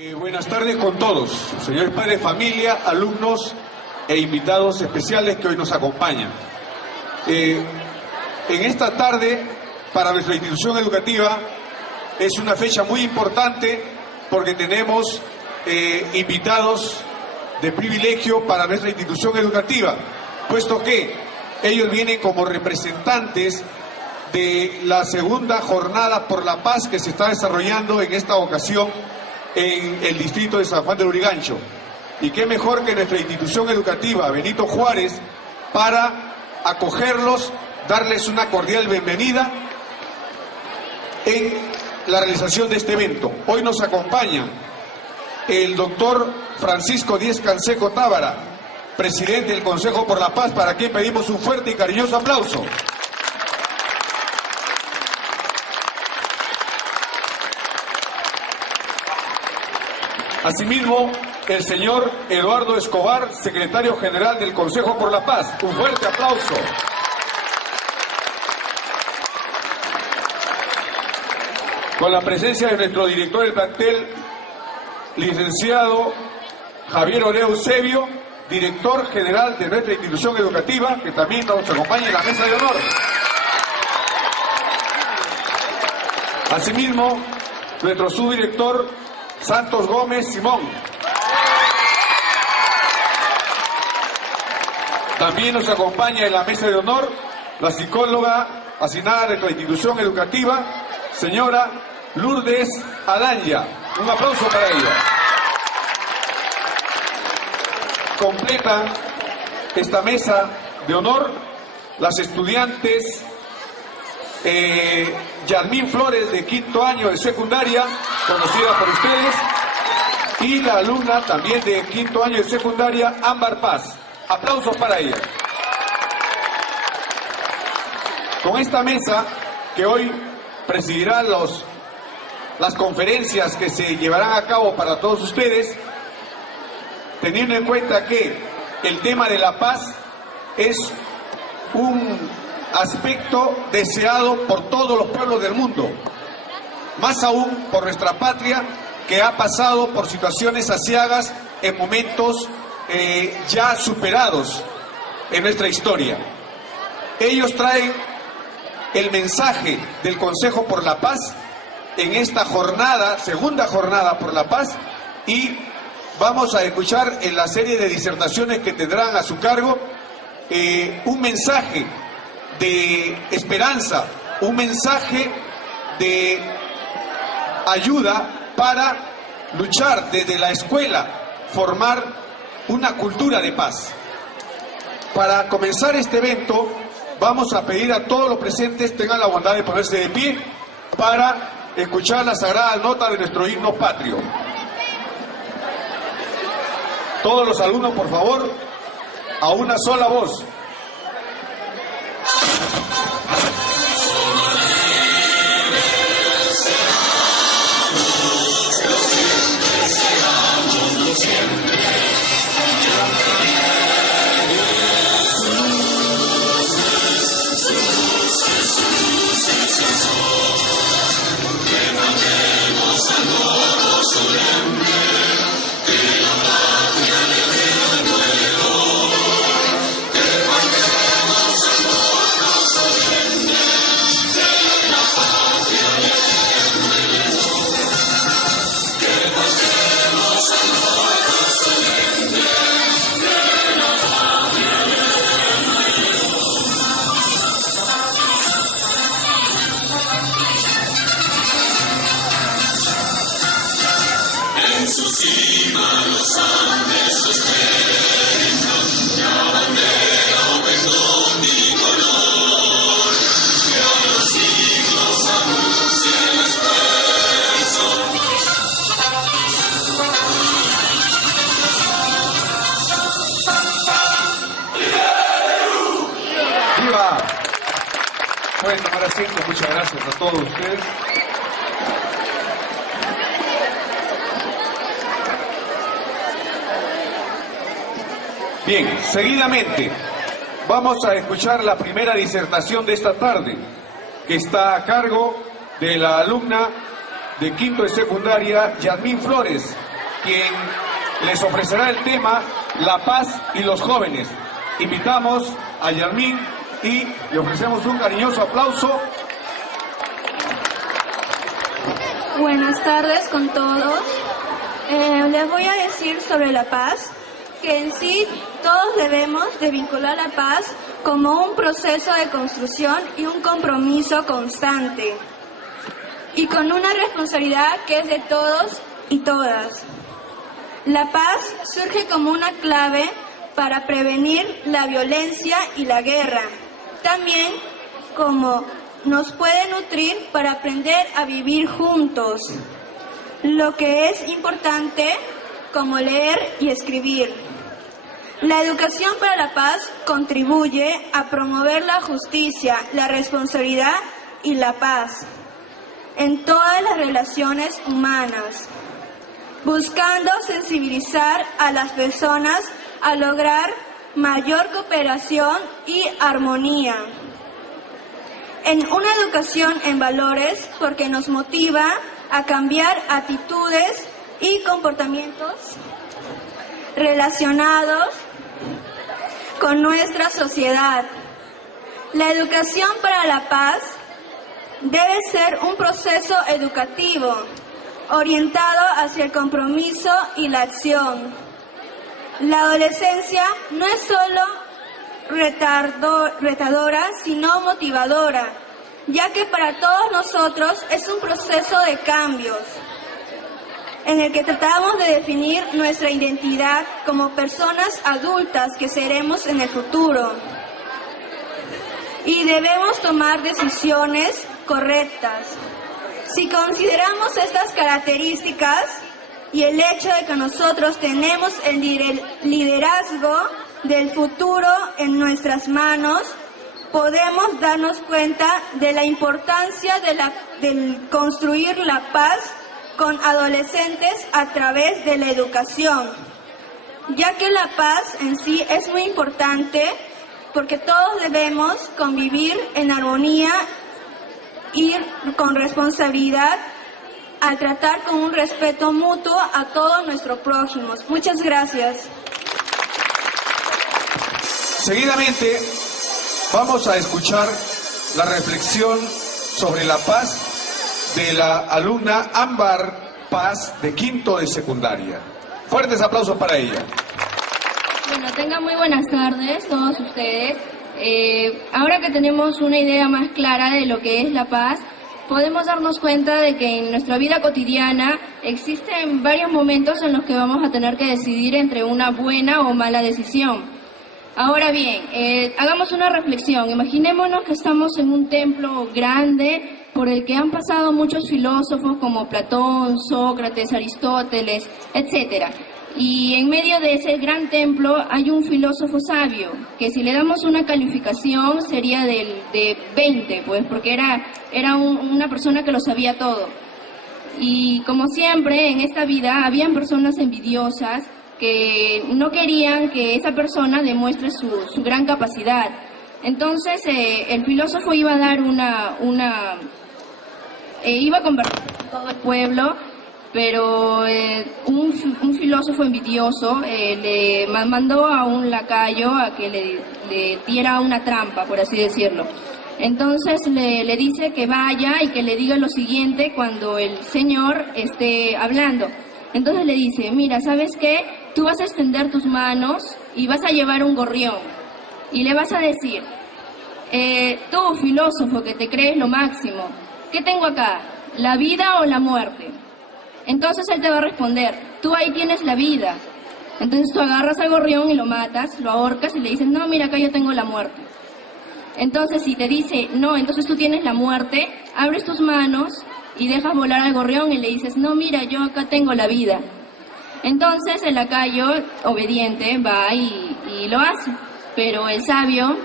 Buenas tardes con todos, señores padres de familia, alumnos e invitados especiales que hoy nos acompañan. En esta tarde, para nuestra institución educativa, es una fecha muy importante porque tenemos invitados de privilegio para nuestra institución educativa, puesto que ellos vienen como representantes de la segunda jornada por la paz que se está desarrollando en esta ocasión en el distrito de San Juan de Lurigancho. Y qué mejor que nuestra institución educativa Benito Juárez para acogerlos, darles una cordial bienvenida en la realización de este evento. Hoy nos acompaña el doctor Francisco Díez Canseco Tábara, presidente del Consejo por la Paz, para quien pedimos un fuerte y cariñoso aplauso. Asimismo, el señor Eduardo Escobar, secretario general del Consejo por la Paz. Un fuerte aplauso. Con la presencia de nuestro director del plantel, licenciado Javier Orea Eusebio, director general de nuestra institución educativa, que también nos acompaña en la mesa de honor. Asimismo, nuestro subdirector Santos Gómez Simón. También nos acompaña en la mesa de honor la psicóloga asignada a nuestra institución educativa, señora Lourdes Adanya. Un aplauso para ella. Completan esta mesa de honor las estudiantes Yasmín Flores, de quinto año de secundaria, conocida por ustedes, y la alumna también de quinto año de secundaria, Ámbar Paz. Aplausos para ella. Con esta mesa, que hoy presidirá las conferencias que se llevarán a cabo para todos ustedes, teniendo en cuenta que el tema de la paz es un aspecto deseado por todos los pueblos del mundo, más aún por nuestra patria, que ha pasado por situaciones aciagas en momentos ya superados en nuestra historia. Ellos traen el mensaje del Consejo por la Paz en esta jornada, segunda jornada por la paz, y vamos a escuchar en la serie de disertaciones que tendrán a su cargo un mensaje de esperanza, un mensaje de ayuda para luchar desde la escuela, formar una cultura de paz. Para comenzar este evento, vamos a pedir a todos los presentes tengan la bondad de ponerse de pie para escuchar la sagrada nota de nuestro himno patrio. Todos los alumnos, por favor, a una sola voz. Pueden tomar asiento, muchas gracias a todos ustedes. Bien, seguidamente vamos a escuchar la primera disertación de esta tarde, que está a cargo de la alumna de quinto de secundaria, Yasmín Flores, quien les ofrecerá el tema La Paz y los jóvenes. Invitamos a Yarmín y le ofrecemos un cariñoso aplauso. Buenas tardes con todos. Les voy a decir sobre la paz, que en sí todos debemos de vincular la paz como un proceso de construcción y un compromiso constante, y con una responsabilidad que es de todos y todas. La paz surge como una clave para prevenir la violencia y la guerra, también como nos puede nutrir para aprender a vivir juntos, lo que es importante como leer y escribir. La educación para la paz contribuye a promover la justicia, la responsabilidad y la paz en todas las relaciones humanas, buscando sensibilizar a las personas a lograr mayor cooperación y armonía. En una educación en valores, porque nos motiva a cambiar actitudes y comportamientos relacionados con nuestra sociedad. La educación para la paz debe ser un proceso educativo orientado hacia el compromiso y la acción. La adolescencia no es solo retadora, sino motivadora, ya que para todos nosotros es un proceso de cambios en el que tratamos de definir nuestra identidad como personas adultas que seremos en el futuro, y debemos tomar decisiones correctas. Si consideramos estas características y el hecho de que nosotros tenemos el liderazgo del futuro en nuestras manos, podemos darnos cuenta de la importancia de construir la paz con adolescentes a través de la educación, ya que la paz en sí es muy importante porque todos debemos convivir en armonía y con responsabilidad al tratar con un respeto mutuo a todos nuestros prójimos. Muchas gracias. Seguidamente vamos a escuchar la reflexión sobre la paz de la alumna Ámbar Paz de quinto de secundaria. Fuertes aplausos para ella. Bueno, tengan muy buenas tardes todos ustedes. Ahora que tenemos una idea más clara de lo que es la paz, podemos darnos cuenta de que en nuestra vida cotidiana existen varios momentos en los que vamos a tener que decidir entre una buena o mala decisión. Ahora bien, hagamos una reflexión. Imaginémonos que estamos en un templo grande por el que han pasado muchos filósofos como Platón, Sócrates, Aristóteles, etc. Y en medio de ese gran templo hay un filósofo sabio, que si le damos una calificación sería de 20, pues, porque era una persona que lo sabía todo. Y como siempre en esta vida habían personas envidiosas que no querían que esa persona demuestre su gran capacidad. Entonces el filósofo iba a dar iba a conversar con todo el pueblo, pero un filósofo envidioso le mandó a un lacayo a que le diera una trampa, por así decirlo. Entonces le dice que vaya y que le diga lo siguiente cuando el señor esté hablando. Entonces le dice: mira, ¿sabes qué? Tú vas a extender tus manos y vas a llevar un gorrión y le vas a decir: tú, filósofo, que te crees lo máximo, ¿qué tengo acá? ¿La vida o la muerte? Entonces él te va a responder: tú ahí tienes la vida. Entonces tú agarras al gorrión y lo matas, lo ahorcas y le dices: no, mira, acá yo tengo la muerte. Entonces si te dice: no, entonces tú tienes la muerte, abres tus manos y dejas volar al gorrión y le dices: no, mira, yo acá tengo la vida. Entonces el lacayo obediente va y lo hace, pero el sabio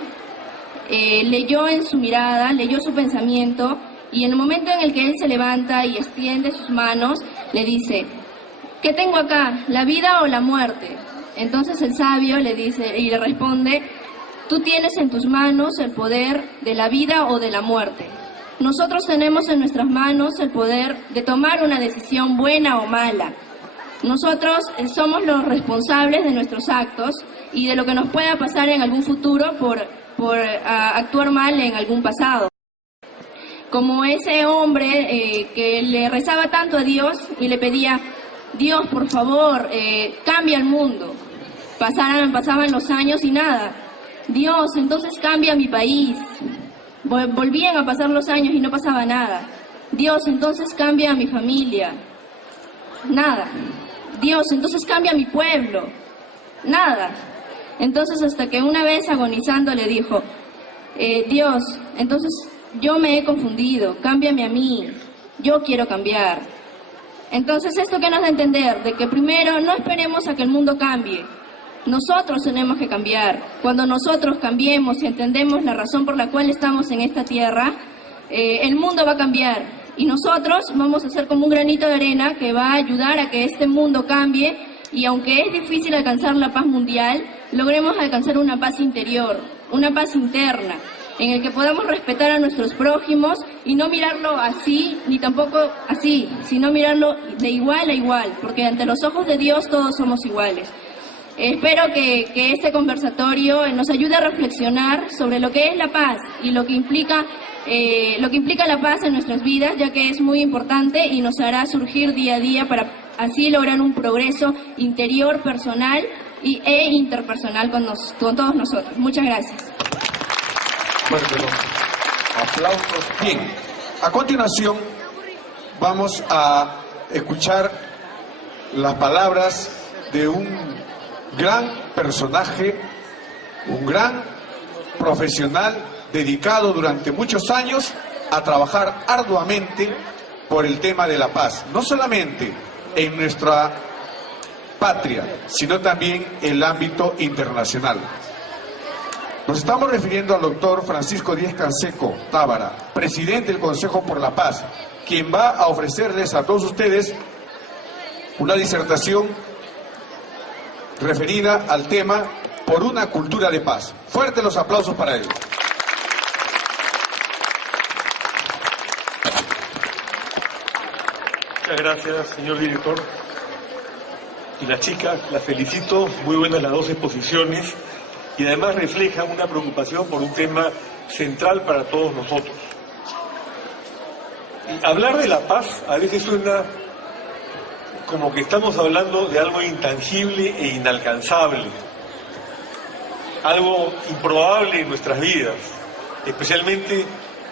leyó en su mirada, leyó su pensamiento, y en el momento en el que él se levanta y extiende sus manos, le dice: ¿qué tengo acá? ¿La vida o la muerte? Entonces el sabio le dice y le responde: tú tienes en tus manos el poder de la vida o de la muerte. Nosotros tenemos en nuestras manos el poder de tomar una decisión buena o mala. Nosotros somos los responsables de nuestros actos y de lo que nos pueda pasar en algún futuro por actuar mal en algún pasado. Como ese hombre que le rezaba tanto a Dios y le pedía: Dios, por favor, cambia el mundo. Pasaban los años y nada. Dios, entonces cambia mi país. Volvían a pasar los años y no pasaba nada. Dios, entonces cambia a mi familia. Nada. Dios, entonces cambia a mi pueblo. Nada. Entonces, hasta que una vez agonizando le dijo: Dios, entonces yo me he confundido, cámbiame a mí, yo quiero cambiar. Entonces, esto que nos da a entender, de que primero no esperemos a que el mundo cambie, nosotros tenemos que cambiar. Cuando nosotros cambiemos y entendemos la razón por la cual estamos en esta tierra, el mundo va a cambiar y nosotros vamos a ser como un granito de arena que va a ayudar a que este mundo cambie, y aunque es difícil alcanzar la paz mundial, logremos alcanzar una paz interior, una paz interna, en el que podamos respetar a nuestros prójimos y no mirarlo así, ni tampoco así, sino mirarlo de igual a igual, porque ante los ojos de Dios todos somos iguales. Espero que este conversatorio nos ayude a reflexionar sobre lo que es la paz y lo que implica la paz en nuestras vidas, ya que es muy importante y nos hará surgir día a día para así lograr un progreso interior, personal e interpersonal con todos nosotros. Muchas gracias. Fuerte los aplausos. Bien, a continuación vamos a escuchar las palabras de un gran personaje, un gran profesional dedicado durante muchos años a trabajar arduamente por el tema de la paz, no solamente en nuestra patria, sino también en el ámbito internacional. Nos estamos refiriendo al doctor Francisco Díez-Canseco Tábara, presidente del Consejo por la Paz, quien va a ofrecerles a todos ustedes una disertación referida al tema Por una cultura de paz. Fuertes los aplausos para él. Muchas gracias, señor director. Y las chicas, las felicito, muy buenas las dos exposiciones, y además reflejan una preocupación por un tema central para todos nosotros. Y hablar de la paz a veces suena como que estamos hablando de algo intangible e inalcanzable, algo improbable en nuestras vidas, especialmente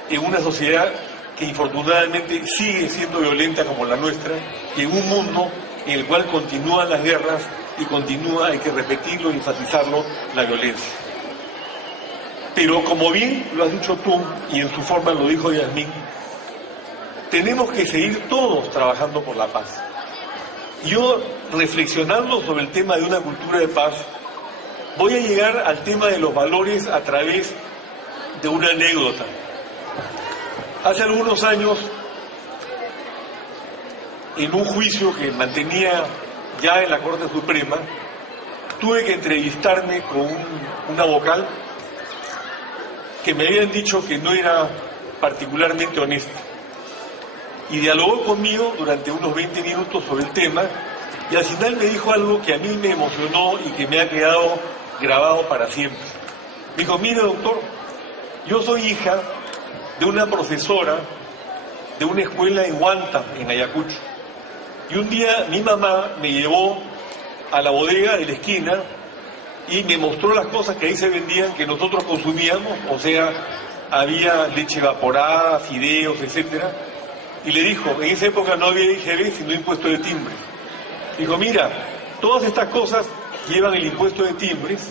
en una sociedad que infortunadamente sigue siendo violenta como la nuestra, y en un mundo en el cual continúan las guerras y continúa, hay que repetirlo y enfatizarlo, la violencia. Pero como bien lo has dicho tú, y en su forma lo dijo Yasmín, tenemos que seguir todos trabajando por la paz. Yo, reflexionando sobre el tema de una cultura de paz, voy a llegar al tema de los valores a través de una anécdota. Hace algunos años, en un juicio que mantenía ya en la Corte Suprema, tuve que entrevistarme con una vocal que me habían dicho que no era particularmente honesta. Y dialogó conmigo durante unos 20 minutos sobre el tema, y al final me dijo algo que a mí me emocionó y que me ha quedado grabado para siempre. Me dijo: mire, doctor, yo soy hija de una profesora de una escuela en Huanta, en Ayacucho. Y un día mi mamá me llevó a la bodega de la esquina y me mostró las cosas que ahí se vendían, que nosotros consumíamos, o sea, había leche evaporada, fideos, etcétera. Y le dijo, en esa época no había IGB, sino impuesto de timbres. Dijo: mira, todas estas cosas llevan el impuesto de timbres,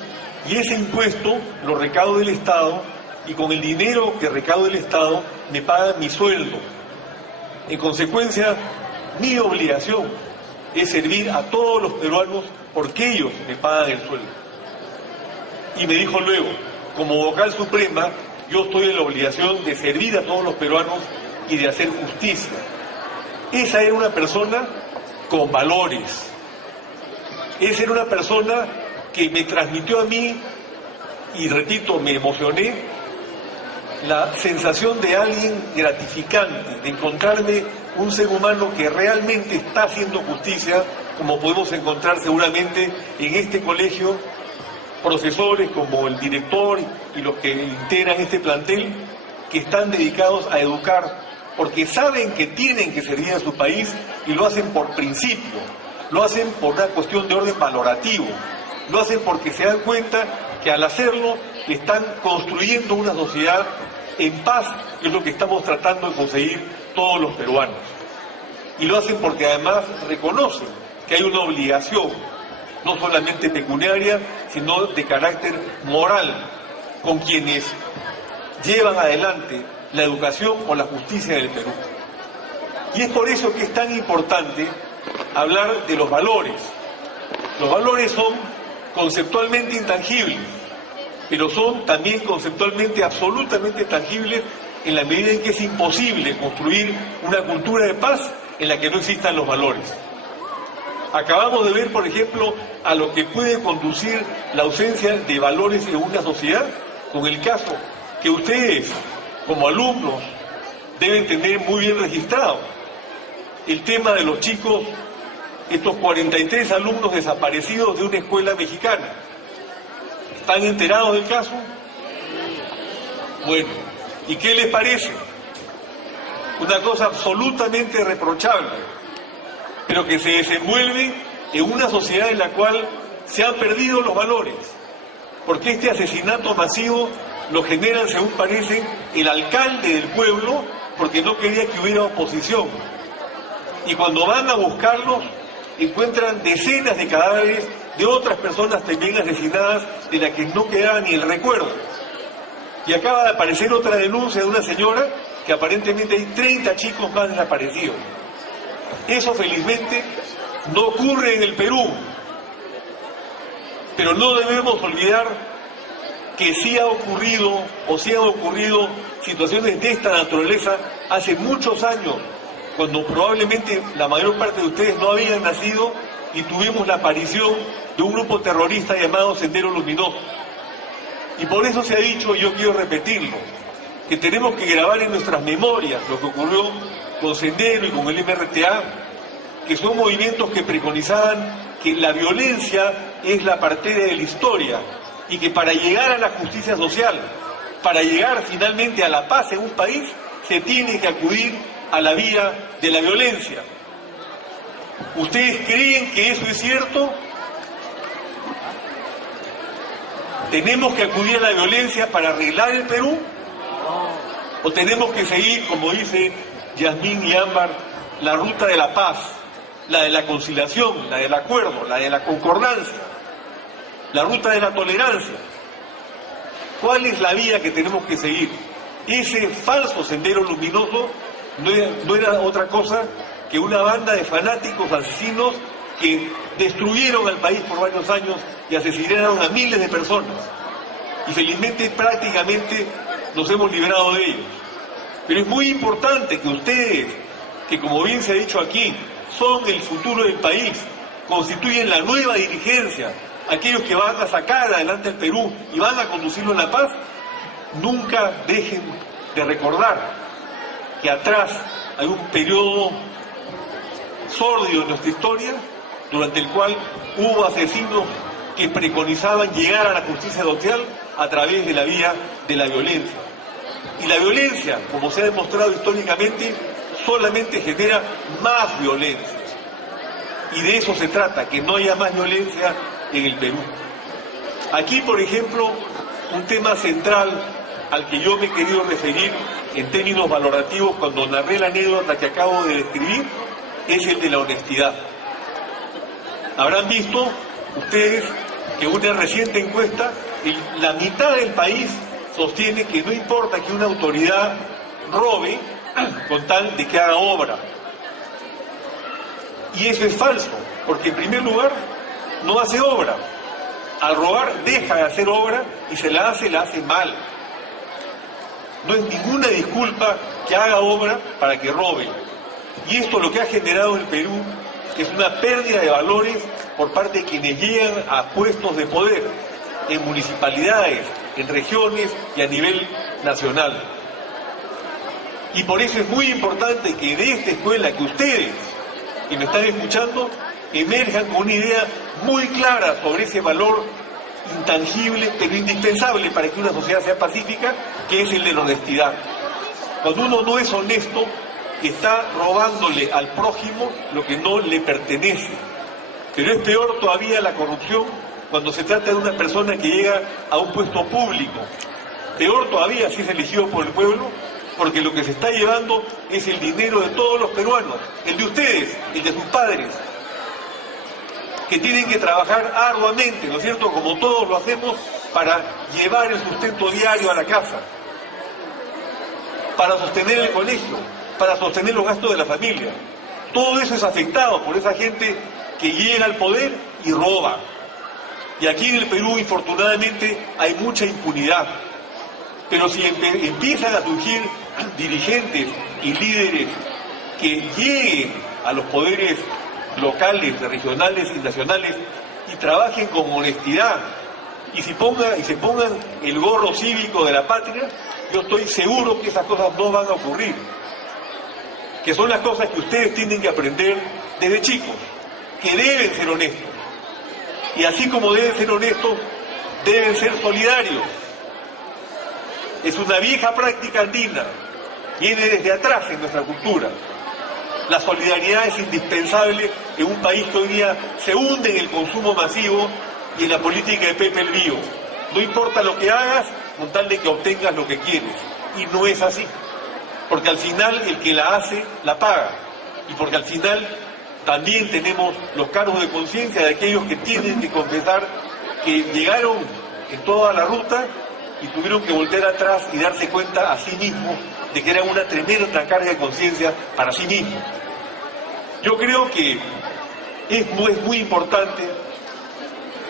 y ese impuesto lo recaudo del Estado, y con el dinero que recaudo del Estado me pagan mi sueldo. En consecuencia, mi obligación es servir a todos los peruanos porque ellos me pagan el sueldo. Y me dijo luego, como vocal suprema, yo estoy en la obligación de servir a todos los peruanos y de hacer justicia. Esa era una persona con valores. Esa era una persona que me transmitió a mí, y repito, me emocioné, la sensación de alguien gratificante, de encontrarme un ser humano que realmente está haciendo justicia como podemos encontrar seguramente en este colegio, profesores como el director y los que integran este plantel, que están dedicados a educar, porque saben que tienen que servir a su país y lo hacen por principio, lo hacen por una cuestión de orden valorativo, lo hacen porque se dan cuenta que al hacerlo están construyendo una sociedad en paz, que es lo que estamos tratando de conseguir todos los peruanos. Y lo hacen porque además reconocen que hay una obligación, no solamente pecuniaria, sino de carácter moral, con quienes llevan adelante la educación o la justicia en el Perú. Y es por eso que es tan importante hablar de los valores. Los valores son conceptualmente intangibles, pero son también conceptualmente absolutamente tangibles en la medida en que es imposible construir una cultura de paz en la que no existan los valores. Acabamos de ver, por ejemplo, a lo que puede conducir la ausencia de valores en una sociedad, con el caso que ustedes, como alumnos, deben tener muy bien registrado. El tema de los chicos, estos 43 alumnos desaparecidos de una escuela mexicana. ¿Están enterados del caso? Bueno, ¿y qué les parece? Una cosa absolutamente reprochable, pero que se desenvuelve en una sociedad en la cual se han perdido los valores, porque este asesinato masivo lo generan, según parece, el alcalde del pueblo, porque no quería que hubiera oposición. Y cuando van a buscarlos, encuentran decenas de cadáveres de otras personas también asesinadas, de las que no quedaba ni el recuerdo. Y acaba de aparecer otra denuncia de una señora que aparentemente hay 30 chicos más desaparecidos. Eso felizmente no ocurre en el Perú, pero no debemos olvidar que sí ha ocurrido o sí han ocurrido situaciones de esta naturaleza hace muchos años, cuando probablemente la mayor parte de ustedes no habían nacido y tuvimos la aparición de un grupo terrorista llamado Sendero Luminoso. Y por eso se ha dicho, y yo quiero repetirlo, que tenemos que grabar en nuestras memorias lo que ocurrió con Sendero y con el MRTA, que son movimientos que preconizaban que la violencia es la partera de la historia y que para llegar a la justicia social, para llegar finalmente a la paz en un país, se tiene que acudir a la vía de la violencia. ¿Ustedes creen que eso es cierto? ¿Tenemos que acudir a la violencia para arreglar el Perú? ¿O tenemos que seguir, como dice Yasmín y Ámbar, la ruta de la paz, la de la conciliación, la del acuerdo, la de la concordancia, la ruta de la tolerancia? ¿Cuál es la vía que tenemos que seguir? Ese falso Sendero Luminoso no era otra cosa que una banda de fanáticos asesinos que destruyeron al país por varios años y asesinaron a miles de personas. Y felizmente prácticamente nos hemos librado de ellos. Pero es muy importante que ustedes, que como bien se ha dicho aquí, son el futuro del país, constituyen la nueva dirigencia, aquellos que van a sacar adelante al Perú y van a conducirlo en la paz, nunca dejen de recordar que atrás hay un periodo sórdido en nuestra historia, durante el cual hubo asesinos que preconizaban llegar a la justicia social a través de la vía de la violencia. Y la violencia, como se ha demostrado históricamente, solamente genera más violencia. Y de eso se trata, que no haya más violencia en el Perú. Aquí, por ejemplo, un tema central al que yo me he querido referir en términos valorativos cuando narré la anécdota que acabo de describir, es el de la honestidad. Habrán visto ustedes que una reciente encuesta, la mitad del país sostiene que no importa que una autoridad robe con tal de que haga obra. Y eso es falso, porque en primer lugar no hace obra. Al robar deja de hacer obra y se la hace mal. No es ninguna disculpa que haga obra para que robe. Y esto lo que ha generado en el Perú es una pérdida de valores por parte de quienes llegan a puestos de poder en municipalidades, en regiones y a nivel nacional. Y por eso es muy importante que de esta escuela, que ustedes, que me están escuchando, emerjan con una idea muy clara sobre ese valor intangible pero indispensable para que una sociedad sea pacífica, que es el de la honestidad. Cuando uno no es honesto, está robándole al prójimo lo que no le pertenece. Pero es peor todavía la corrupción cuando se trata de una persona que llega a un puesto público. Peor todavía si es elegido por el pueblo, porque lo que se está llevando es el dinero de todos los peruanos, el de ustedes, el de sus padres, que tienen que trabajar arduamente, ¿no es cierto?, como todos lo hacemos, para llevar el sustento diario a la casa, para sostener el colegio, para sostener los gastos de la familia. Todo eso es afectado por esa gente que llega al poder y roba. Y aquí en el Perú, infortunadamente, hay mucha impunidad. Pero si empiezan a surgir dirigentes y líderes que lleguen a los poderes locales, regionales y nacionales y trabajen con honestidad y se pongan el gorro cívico de la patria, yo estoy seguro que esas cosas no van a ocurrir. Que son las cosas que ustedes tienen que aprender desde chicos, que deben ser honestos. Y así como deben ser honestos, deben ser solidarios. Es una vieja práctica andina, viene desde atrás en nuestra cultura. La solidaridad es indispensable en un país que hoy día se hunde en el consumo masivo y en la política de Pepe el Bío. No importa lo que hagas, con tal de que obtengas lo que quieres. Y no es así. Porque al final el que la hace, la paga. Y porque al final también tenemos los cargos de conciencia de aquellos que tienen que confesar que llegaron en toda la ruta y tuvieron que voltear atrás y darse cuenta a sí mismos de que era una tremenda carga de conciencia para sí mismos. Yo creo que es muy importante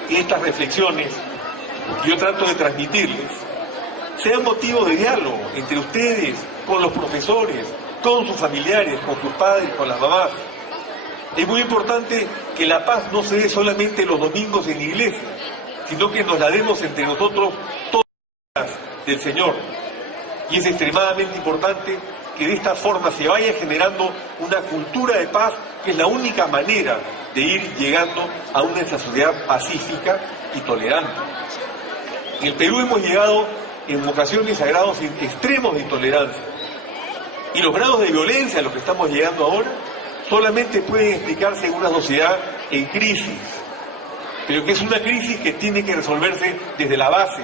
que estas reflexiones que yo trato de transmitirles sean motivo de diálogo entre ustedes, con los profesores, con sus familiares, con sus padres, con las mamás. Es muy importante que la paz no se dé solamente los domingos en la iglesia, sino que nos la demos entre nosotros todos los días del Señor. Y es extremadamente importante que de esta forma se vaya generando una cultura de paz, que es la única manera de ir llegando a una sociedad pacífica y tolerante. En el Perú hemos llegado en ocasiones a grados extremos de intolerancia. Y los grados de violencia a los que estamos llegando ahora solamente pueden explicarse en una sociedad en crisis, pero que es una crisis que tiene que resolverse desde la base.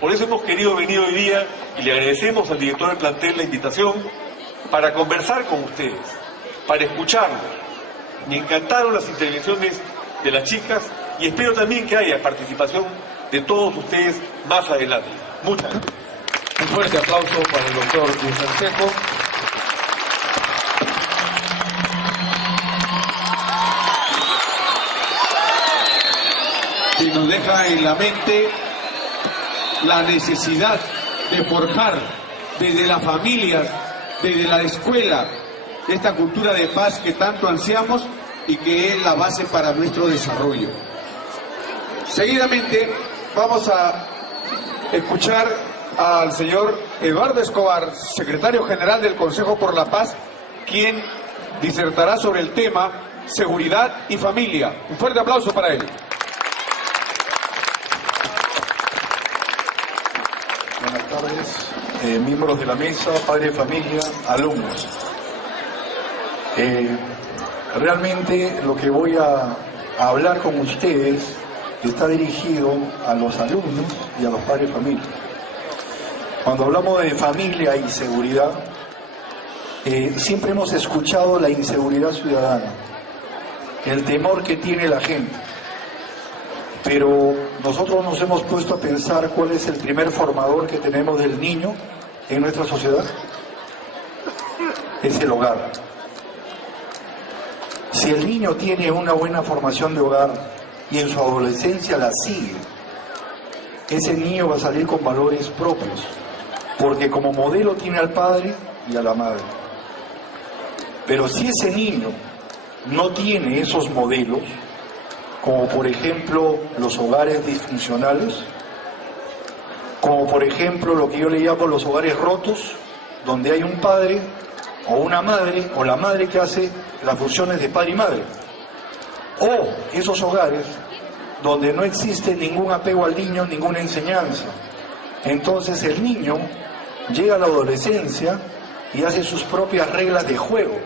Por eso hemos querido venir hoy día y le agradecemos al director del plantel la invitación para conversar con ustedes, para escucharlos. Me encantaron las intervenciones de las chicas y espero también que haya participación de todos ustedes más adelante. Muchas gracias. Un fuerte aplauso para el doctor Luis Canseco. Y nos deja en la mente la necesidad de forjar desde las familias, desde la escuela, esta cultura de paz que tanto ansiamos y que es la base para nuestro desarrollo. Seguidamente vamos a escuchar al señor Eduardo Escobar, secretario general del Consejo por la Paz, quien disertará sobre el tema seguridad y familia. Un fuerte aplauso para él. Buenas tardes, miembros de la mesa, padres de familia, alumnos. Realmente lo que voy a hablar con ustedes está dirigido a los alumnos y a los padres de familia. Cuando hablamos de familia y seguridad, siempre hemos escuchado la inseguridad ciudadana, el temor que tiene la gente. Pero nosotros nos hemos puesto a pensar cuál es el primer formador que tenemos del niño en nuestra sociedad. Es el hogar. Si el niño tiene una buena formación de hogar y en su adolescencia la sigue, ese niño va a salir con valores propios, porque como modelo tiene al padre y a la madre. Pero si ese niño no tiene esos modelos, como por ejemplo los hogares disfuncionales, como por ejemplo lo que yo le llamo los hogares rotos, donde hay un padre o una madre, o la madre que hace las funciones de padre y madre. O esos hogares donde no existe ningún apego al niño, ninguna enseñanza. Entonces el niño llega a la adolescencia y hace sus propias reglas de juego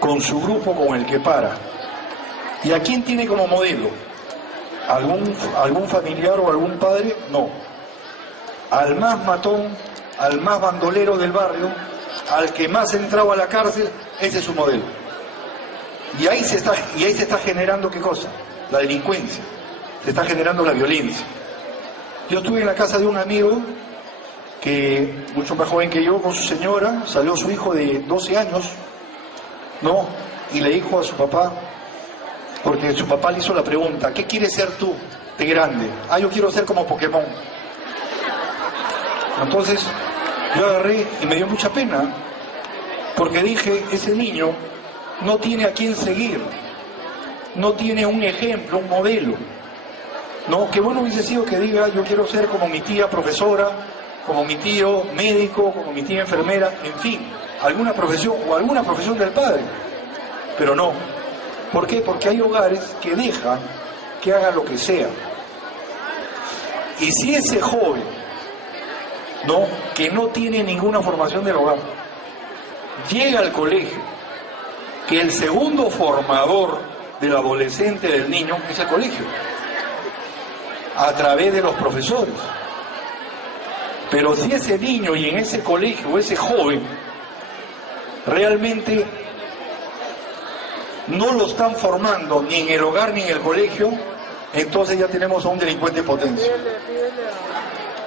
con su grupo con el que para. ¿Y a quién tiene como modelo? ¿Algún familiar o algún padre? No. Al más matón, al más bandolero del barrio, al que más entraba a la cárcel, ese es su modelo. Y ahí se está generando, ¿qué cosa? La delincuencia. Se está generando la violencia. Yo estuve en la casa de un amigo que, mucho más joven que yo, con su señora, salió su hijo de 12 años, ¿no? Y le dijo a su papá, porque su papá le hizo la pregunta, ¿qué quieres ser tú de grande? Ah, yo quiero ser como Pokémon. Entonces, yo agarré y me dio mucha pena, porque dije, ese niño no tiene a quién seguir, no tiene un ejemplo, un modelo. No, qué bueno hubiese sido que diga, yo quiero ser como mi tía profesora, como mi tío médico, como mi tía enfermera, en fin, alguna profesión o alguna profesión del padre. Pero no. ¿Por qué? Porque hay hogares que dejan que haga lo que sea. Y si ese joven, ¿no?, que no tiene ninguna formación del hogar, llega al colegio, que el segundo formador del adolescente, del niño, es el colegio, a través de los profesores. Pero si ese niño y en ese colegio, ese joven, realmente no lo están formando ni en el hogar ni en el colegio, entonces ya tenemos a un delincuente en potencia.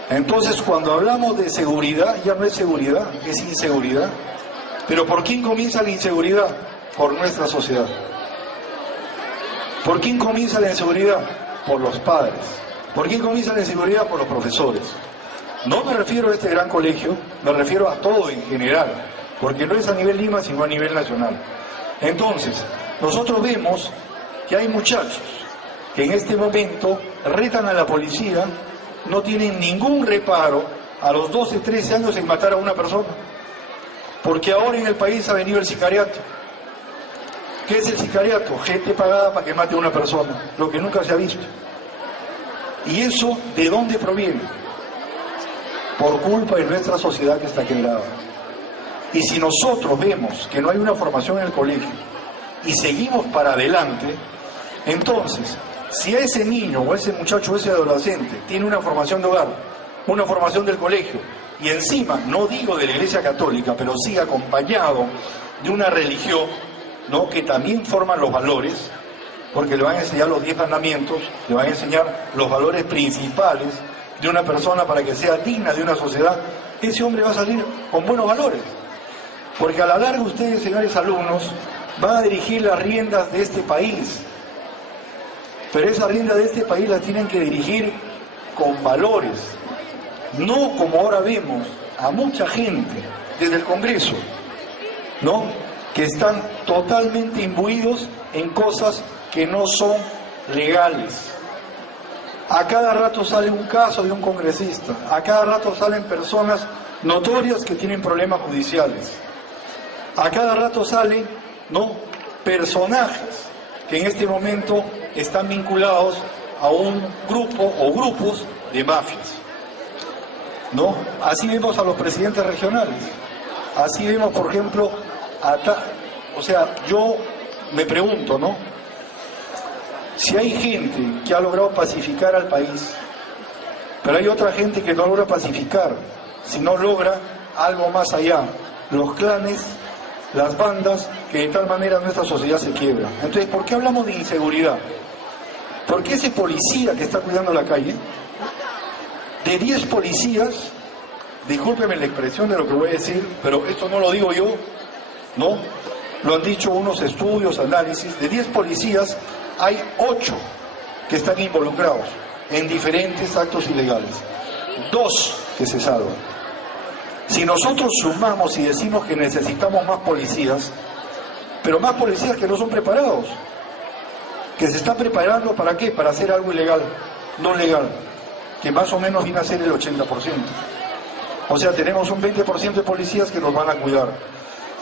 Entonces, cuando hablamos de seguridad, ya no es seguridad, es inseguridad. Pero ¿por quién comienza la inseguridad? Por nuestra sociedad. ¿Por quién comienza la inseguridad? Por los padres. ¿Por quién comienza la inseguridad? Por los profesores. No me refiero a este gran colegio, me refiero a todo en general, porque no es a nivel Lima, sino a nivel nacional. Entonces, nosotros vemos que hay muchachos que en este momento retan a la policía, no tienen ningún reparo a los 12, 13 años en matar a una persona. Porque ahora en el país ha venido el sicariato. ¿Qué es el sicariato? Gente pagada para que mate a una persona, lo que nunca se ha visto. ¿Y eso de dónde proviene? Por culpa de nuestra sociedad que está quebrada. Y si nosotros vemos que no hay una formación en el colegio y seguimos para adelante, entonces, si ese niño o ese muchacho o ese adolescente tiene una formación de hogar, una formación del colegio, y encima, no digo de la Iglesia Católica, pero sí acompañado de una religión, ¿no?, que también forma los valores, porque le van a enseñar los 10 mandamientos, le van a enseñar los valores principales de una persona para que sea digna de una sociedad, ese hombre va a salir con buenos valores. Porque a la larga ustedes, señores alumnos, van a dirigir las riendas de este país. Pero esas riendas de este país las tienen que dirigir con valores. No como ahora vemos a mucha gente desde el Congreso, ¿no?, que están totalmente imbuidos en cosas que no son legales. A cada rato sale un caso de un congresista, a cada rato salen personas notorias que tienen problemas judiciales, a cada rato salen, ¿no?, personajes que en este momento están vinculados a un grupo o grupos de mafias, ¿no? Así vemos a los presidentes regionales, así vemos, por ejemplo, o sea, yo me pregunto, ¿no?, si hay gente que ha logrado pacificar al país, pero hay otra gente que no logra pacificar, sino logra algo más allá, los clanes, las bandas, que de tal manera nuestra sociedad se quiebra. Entonces, ¿por qué hablamos de inseguridad? Porque ese policía que está cuidando la calle, de 10 policías, discúlpeme la expresión de lo que voy a decir, pero esto no lo digo yo, ¿no?, lo han dicho unos estudios, análisis, de 10 policías, hay 8 que están involucrados en diferentes actos ilegales, 2 que se salvan. Si nosotros sumamos y decimos que necesitamos más policías, pero más policías que no son preparados, que se están preparando ¿para qué? Para hacer algo ilegal, no legal, que más o menos viene a ser el 80%. O sea, tenemos un 20% de policías que nos van a cuidar.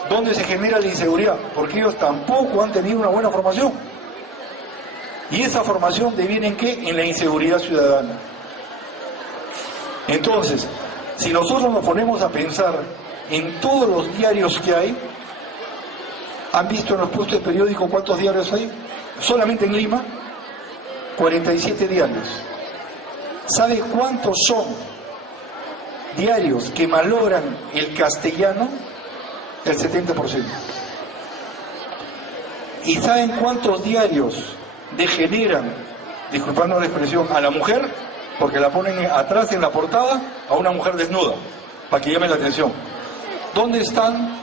¿Dónde se genera la inseguridad? Porque ellos tampoco han tenido una buena formación. Y esa formación deviene ¿en qué? En la inseguridad ciudadana. Entonces, si nosotros nos ponemos a pensar en todos los diarios que hay, ¿han visto en los puestos de periódico cuántos diarios hay? Solamente en Lima, 47 diarios. ¿Sabe cuántos son diarios que malogran el castellano? El 70%. ¿Y saben cuántos diarios degeneran, disculpando la expresión, a la mujer? Porque la ponen atrás en la portada a una mujer desnuda, para que llame la atención. ¿Dónde están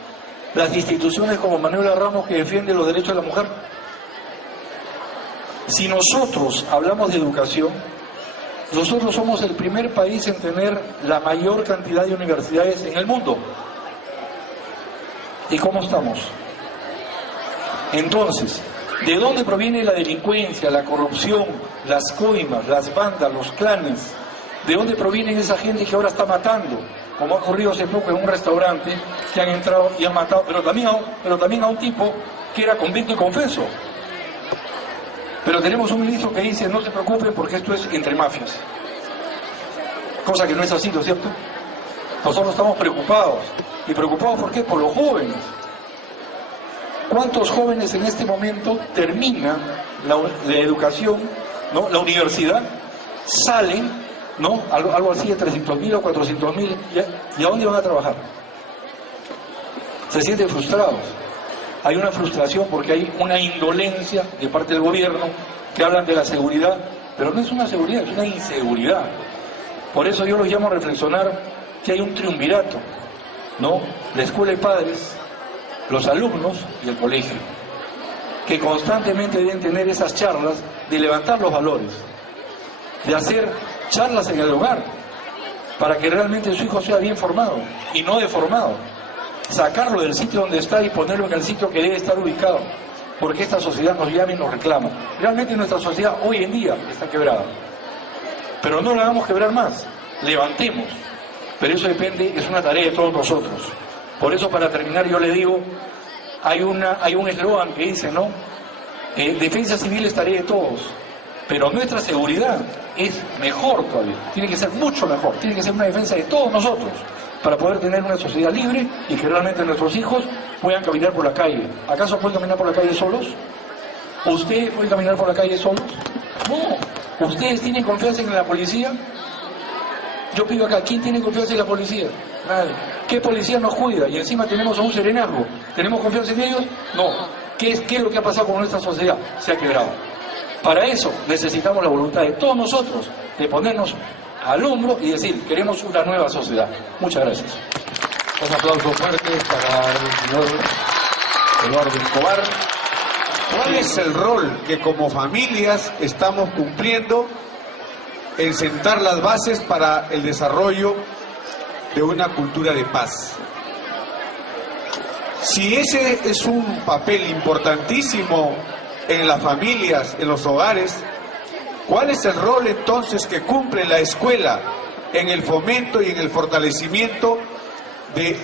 las instituciones como Manuela Ramos que defiende los derechos de la mujer? Si nosotros hablamos de educación, nosotros somos el primer país en tener la mayor cantidad de universidades en el mundo. ¿Y cómo estamos? Entonces, ¿de dónde proviene la delincuencia, la corrupción, las coimas, las bandas, los clanes? ¿De dónde proviene esa gente que ahora está matando? Como ha ocurrido hace poco en un restaurante, que han entrado y han matado, pero también a un tipo que era convicto y confeso. Pero tenemos un ministro que dice, no se preocupen porque esto es entre mafias. Cosa que no es así, ¿no es cierto? Nosotros estamos preocupados. ¿Y preocupados por qué? Por los jóvenes. ¿Cuántos jóvenes en este momento terminan la educación, ¿no? La universidad, salen, ¿no? Algo así de 300.000 o 400.000, ¿y a dónde van a trabajar? Se sienten frustrados. Hay una frustración porque hay una indolencia de parte del gobierno que hablan de la seguridad, pero no es una seguridad, es una inseguridad. Por eso yo los llamo a reflexionar que hay un triunvirato, ¿no? La escuela de padres, los alumnos y el colegio, que constantemente deben tener esas charlas de levantar los valores, de hacer charlas en el hogar, para que realmente su hijo sea bien formado y no deformado. Sacarlo del sitio donde está y ponerlo en el sitio que debe estar ubicado, porque esta sociedad nos llama y nos reclama. Realmente nuestra sociedad hoy en día está quebrada, pero no la hagamos quebrar más, levantemos, pero eso depende, es una tarea de todos nosotros. Por eso, para terminar, yo le digo, hay un eslogan que dice, ¿no? Defensa civil es tarea de todos, pero nuestra seguridad es mejor todavía, tiene que ser mucho mejor, tiene que ser una defensa de todos nosotros, para poder tener una sociedad libre y que realmente nuestros hijos puedan caminar por la calle. ¿Acaso pueden caminar por la calle solos? ¿Ustedes pueden caminar por la calle solos? No. ¿Ustedes tienen confianza en la policía? Yo pido acá, ¿quién tiene confianza en la policía? Nadie. ¿Qué policía nos cuida? Y encima tenemos a un serenazgo. ¿Tenemos confianza en ellos? No. ¿Qué es lo que ha pasado con nuestra sociedad? Se ha quebrado. Para eso necesitamos la voluntad de todos nosotros, de ponernos al hombro y decir, queremos una nueva sociedad. Muchas gracias. Un aplauso fuerte para el señor Eduardo Escobar. ¿Cuál es el rol que como familias estamos cumpliendo en sentar las bases para el desarrollo de una cultura de paz? Si ese es un papel importantísimo en las familias, en los hogares, ¿cuál es el rol entonces que cumple la escuela en el fomento y en el fortalecimiento de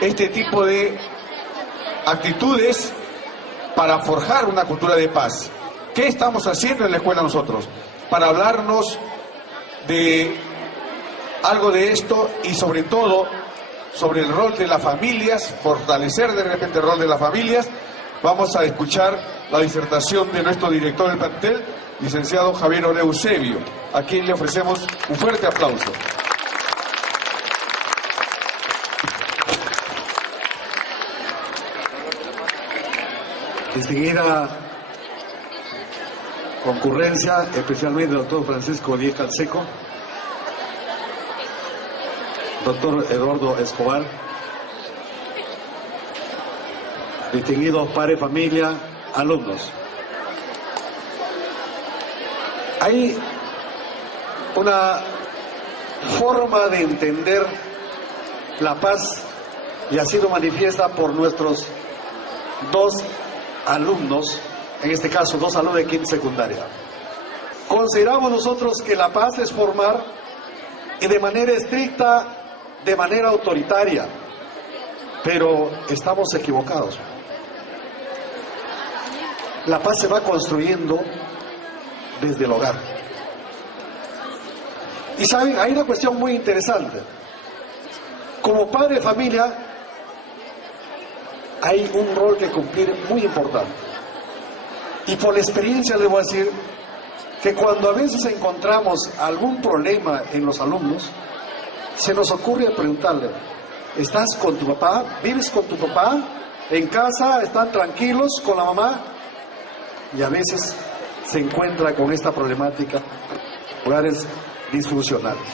este tipo de actitudes para forjar una cultura de paz? ¿Qué estamos haciendo en la escuela nosotros para hablarnos de algo de esto y sobre todo sobre el rol de las familias, fortalecer de repente el rol de las familias? Vamos a escuchar la disertación de nuestro director del plantel, licenciado Javier Eusebio, a quien le ofrecemos un fuerte aplauso. Distinguida concurrencia, especialmente el doctor Francisco Díez Canseco, doctor Eduardo Escobar, distinguidos padres, familia, alumnos. Hay una forma de entender la paz y así lo manifiesta por nuestros dos alumnos, en este caso dos alumnos de quinta secundaria. Consideramos nosotros que la paz es formar y de manera estricta, de manera autoritaria, pero estamos equivocados. La paz se va construyendo desde el hogar. Y saben, hay una cuestión muy interesante. Como padre de familia, hay un rol que cumplir muy importante. Y por la experiencia les voy a decir que cuando a veces encontramos algún problema en los alumnos, se nos ocurre preguntarle: ¿estás con tu papá? ¿Vives con tu papá? ¿En casa? ¿Están tranquilos con la mamá? Y a veces se encuentra con esta problemática, hogares disfuncionales.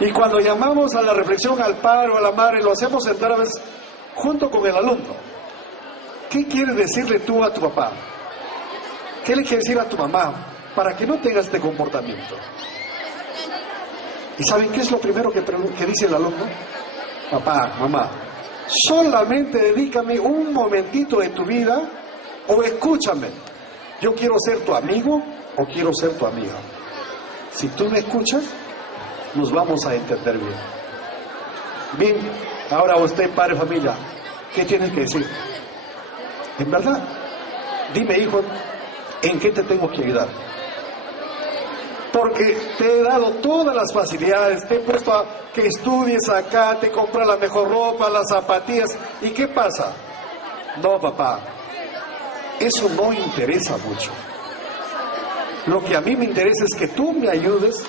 Y cuando llamamos a la reflexión al padre o a la madre, lo hacemos sentar a veces junto con el alumno. ¿Qué quieres decirle tú a tu papá? ¿Qué le quieres decir a tu mamá para que no tenga este comportamiento? ¿Y saben qué es lo primero que dice el alumno? Papá, mamá, solamente dedícame un momentito de tu vida o escúchame. Yo quiero ser tu amigo o quiero ser tu amiga. Si tú me escuchas, nos vamos a entender bien. Bien, ahora usted, padre de familia, ¿qué tienes que decir? En verdad, dime, hijo, ¿en qué te tengo que ayudar? Porque te he dado todas las facilidades, te he puesto a que estudies acá, te compro la mejor ropa, las zapatillas. ¿Y qué pasa? No, papá, eso no interesa mucho. Lo que a mí me interesa es que tú me ayudes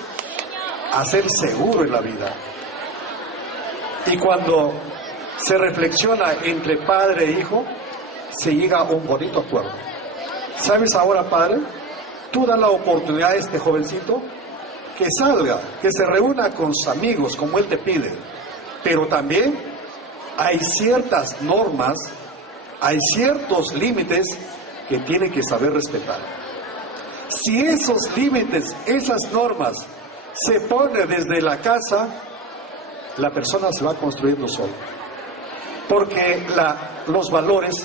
a ser seguro en la vida. Y cuando se reflexiona entre padre e hijo, se llega a un bonito acuerdo. ¿Sabes ahora, padre? Tú das la oportunidad a este jovencito que salga, que se reúna con sus amigos como él te pide. Pero también hay ciertas normas, hay ciertos límites que tiene que saber respetar. Si esos límites, esas normas se ponen desde la casa, la persona se va construyendo sola. Porque los valores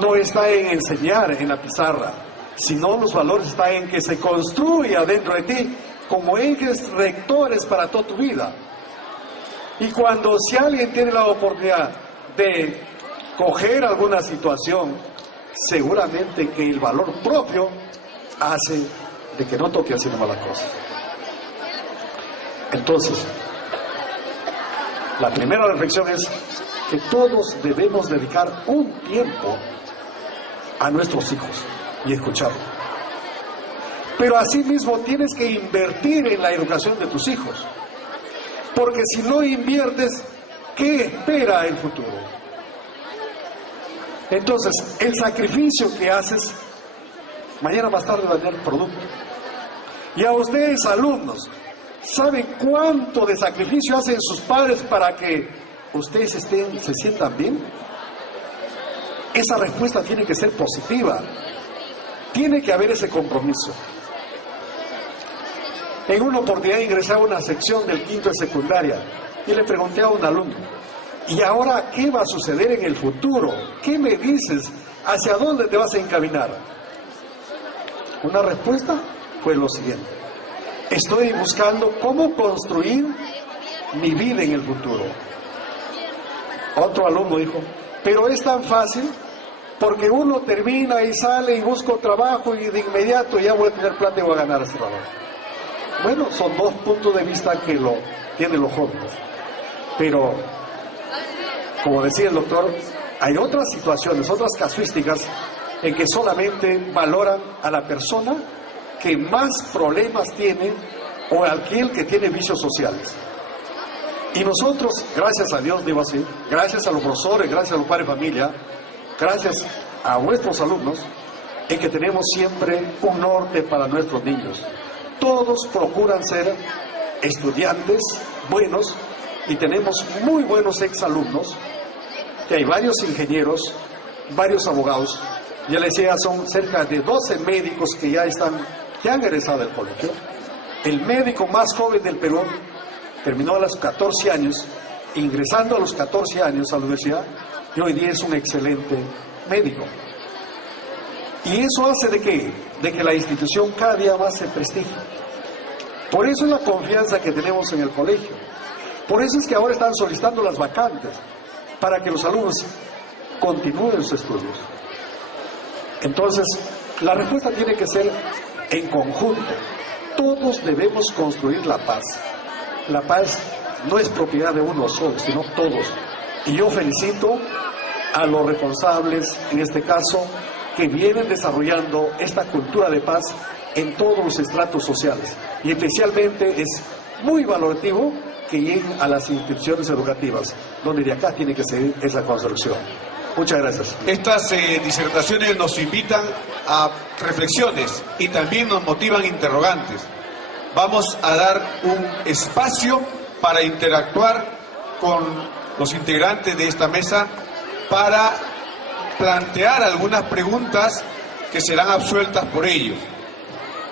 no están en enseñar en la pizarra, sino los valores están en que se construya dentro de ti como ejes rectores para toda tu vida. Y cuando si alguien tiene la oportunidad de coger alguna situación, seguramente que el valor propio hace de que no toque haciendo malas cosas. Entonces, la primera reflexión es que todos debemos dedicar un tiempo a nuestros hijos y escucharlos. Pero asimismo tienes que invertir en la educación de tus hijos, porque si no inviertes, ¿qué espera el futuro? Entonces, el sacrificio que haces, mañana más tarde va a tener producto. Y a ustedes, alumnos, ¿saben cuánto de sacrificio hacen sus padres para que ustedes se sientan bien? Esa respuesta tiene que ser positiva. Tiene que haber ese compromiso. En una oportunidad ingresé a una sección del quinto de secundaria y le pregunté a un alumno: ¿y ahora qué va a suceder en el futuro? ¿Qué me dices? ¿Hacia dónde te vas a encaminar? Una respuesta fue lo siguiente: estoy buscando cómo construir mi vida en el futuro. Otro alumno dijo: pero es tan fácil, porque uno termina y sale y busca trabajo y de inmediato ya voy a tener plata y voy a ganar ese trabajo. Bueno, son dos puntos de vista que lo tienen los jóvenes. Pero, como decía el doctor, hay otras situaciones, otras casuísticas en que solamente valoran a la persona que más problemas tiene o aquel que tiene vicios sociales. Y nosotros, gracias a Dios, digo así, gracias a los profesores, gracias a los padres de familia, gracias a vuestros alumnos, es que tenemos siempre un norte para nuestros niños. Todos procuran ser estudiantes buenos y tenemos muy buenos exalumnos, que hay varios ingenieros, varios abogados. Ya les decía, son cerca de 12 médicos que ya han egresado del colegio. El médico más joven del Perú terminó a los 14 años, ingresando a los 14 años a la universidad, y hoy día es un excelente médico. ¿Y eso hace de qué? De que la institución cada día más se prestigie. Por eso es la confianza que tenemos en el colegio. Por eso es que ahora están solicitando las vacantes, para que los alumnos continúen sus estudios. Entonces, La respuesta tiene que ser en conjunto. Todos debemos construir la paz. La paz no es propiedad de uno solo, sino todos. Y yo felicito a los responsables, en este caso, que vienen desarrollando esta cultura de paz en todos los estratos sociales. Y especialmente es muy valorativo que lleguen a las instituciones educativas, donde de acá tiene que seguir esa construcción. Muchas gracias. Estas disertaciones nos invitan a reflexiones y también nos motivan interrogantes. Vamos a dar un espacio para interactuar con los integrantes de esta mesa para plantear algunas preguntas que serán absueltas por ellos.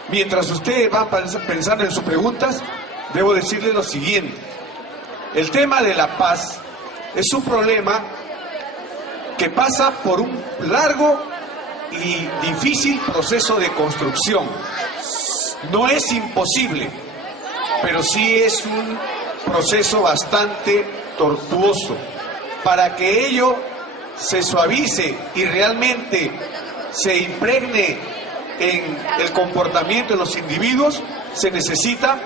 Mientras ustedes van pensando en sus preguntas, debo decirles lo siguiente. El tema de la paz es un problema que pasa por un largo y difícil proceso de construcción. No es imposible, pero sí es un proceso bastante tortuoso. Para que ello se suavice y realmente se impregne en el comportamiento de los individuos, se necesita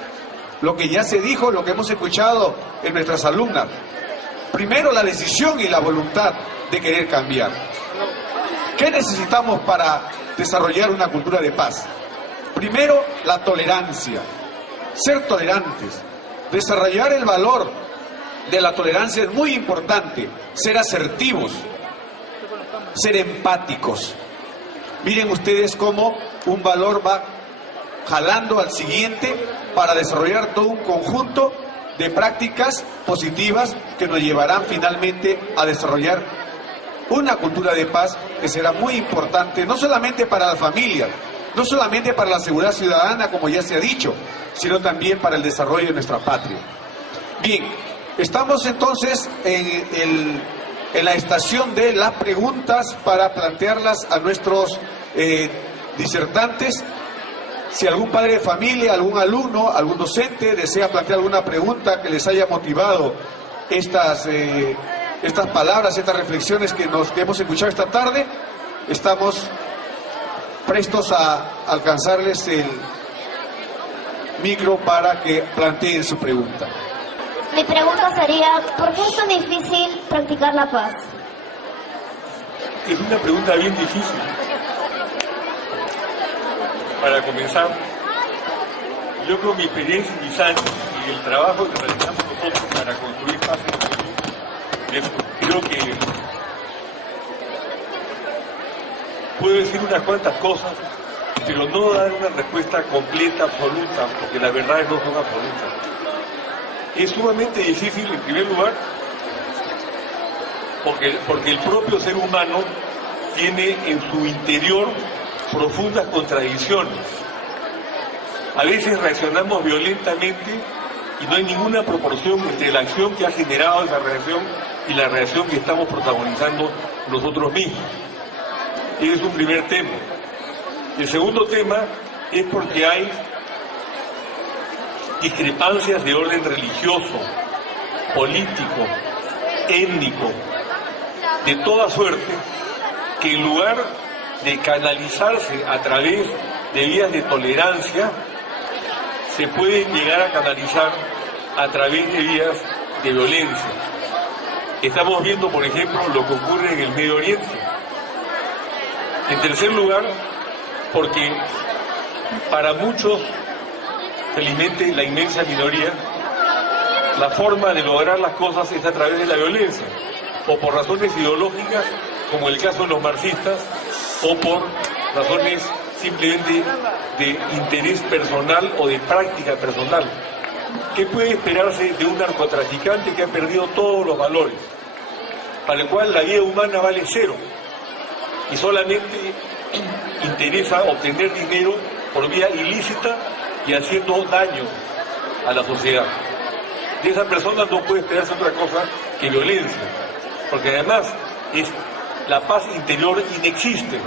lo que ya se dijo, lo que hemos escuchado en nuestras alumnas. Primero, la decisión y la voluntad de querer cambiar. ¿Qué necesitamos para desarrollar una cultura de paz? Primero, la tolerancia. Ser tolerantes. Desarrollar el valor de la tolerancia es muy importante. Ser asertivos. Ser empáticos. Miren ustedes cómo un valor va jalando al siguiente para desarrollar todo un conjunto de prácticas positivas que nos llevarán finalmente a desarrollar una cultura de paz que será muy importante, no solamente para las familias, no solamente para la seguridad ciudadana, como ya se ha dicho, sino también para el desarrollo de nuestra patria. Bien, estamos entonces en la estación de las preguntas para plantearlas a nuestros disertantes. Si algún padre de familia, algún alumno, algún docente desea plantear alguna pregunta que les haya motivado estas palabras, estas reflexiones que hemos escuchado esta tarde, estamos prestos a alcanzarles el micro para que planteen su pregunta. Mi pregunta sería, ¿por qué es tan difícil practicar la paz? Es una pregunta bien difícil. Para comenzar, yo con mi experiencia y mis años y el trabajo que realizamos nosotros para construir paz en el mundo, creo que puedo decir unas cuantas cosas, pero no dar una respuesta completa, absoluta, porque las verdades no son absolutas. Es sumamente difícil, en primer lugar, porque el propio ser humano tiene en su interior profundas contradicciones. A veces reaccionamos violentamente y no hay ninguna proporción entre la acción que ha generado esa reacción y la reacción que estamos protagonizando nosotros mismos. Ese es un primer tema. El segundo tema es porque hay discrepancias de orden religioso, político, étnico, de toda suerte, que en lugar de canalizarse a través de vías de tolerancia, se pueden llegar a canalizar a través de vías de violencia. Estamos viendo, por ejemplo, lo que ocurre en el Medio Oriente. En tercer lugar, porque para muchos, felizmente la inmensa minoría, la forma de lograr las cosas es a través de la violencia, o por razones ideológicas, como el caso de los marxistas, o por razones simplemente de interés personal o de práctica personal. ¿Qué puede esperarse de un narcotraficante que ha perdido todos los valores, para el cual la vida humana vale cero y solamente interesa obtener dinero por vía ilícita y haciendo daño a la sociedad? De esa persona no puede esperarse otra cosa que violencia, porque además la paz interior inexiste